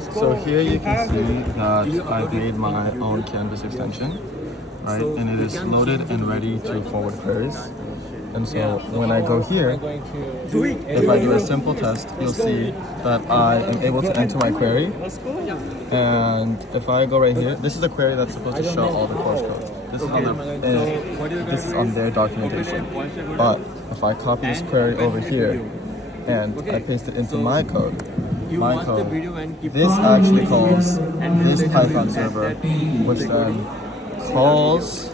So here you can see that I've made my own Canvas extension, right? And it is loaded and ready to forward queries. And so when I go here, if I do a simple test, you'll see that I am able to enter my query. And if I go right here, this is a query that's supposed to show all the course code. This is on their documentation. But if I copy this query over here and I paste it into my code, this actually calls this Python server, which then calls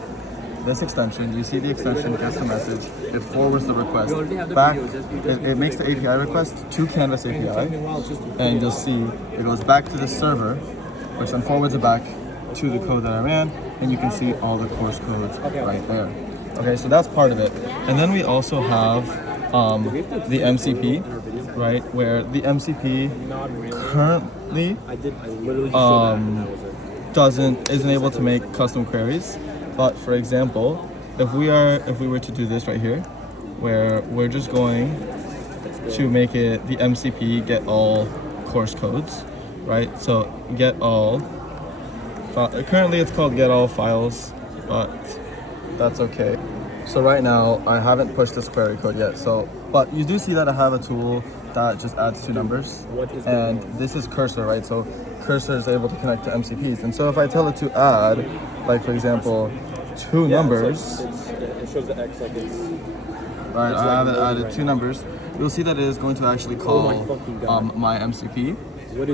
this extension. You see the extension gets the message, it forwards the request back, it makes the API request to Canvas API, and you'll see it goes back to the server, which then forwards it back to the code that I ran, and you can see all the course codes right there. Okay, so that's part of it. And then we also have the MCP, right, where the MCP currently isn't able to make custom queries. But for example, if we were to do this right here, where we're just going to make it the MCP get all course codes, right? So get all. Currently it's called get all files, but that's okay. So right now I haven't pushed this query code yet. But you do see that I have a tool that just adds two numbers, and this is Cursor, right? So Cursor is able to connect to MCPs, and so if I tell it to add, like for example, two numbers, it shows the X like it's right? I have it added two numbers. You'll see that it is going to actually call my MCP,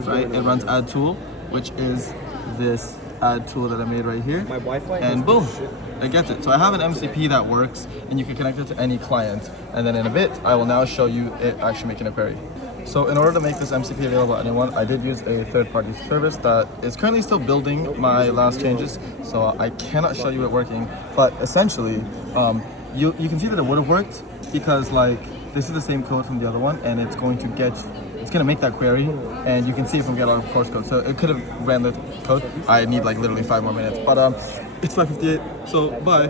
right? It runs add tool, which is this add tool that I made right here, my Wi-Fi, and boom, it gets it. So I have an MCP that works, and you can connect it to any client. And then in a bit, I will now show you it actually making a query. So in order to make this MCP available to anyone, I did use a third-party service that is currently still building my last changes, so I cannot show you it working. But essentially, you can see that it would have worked because like this is the same code from the other one, and it's going to make that query, and you can see it from get all course code. So it could have ran the code. I need like literally 5 more minutes, but it's 5:58. So bye.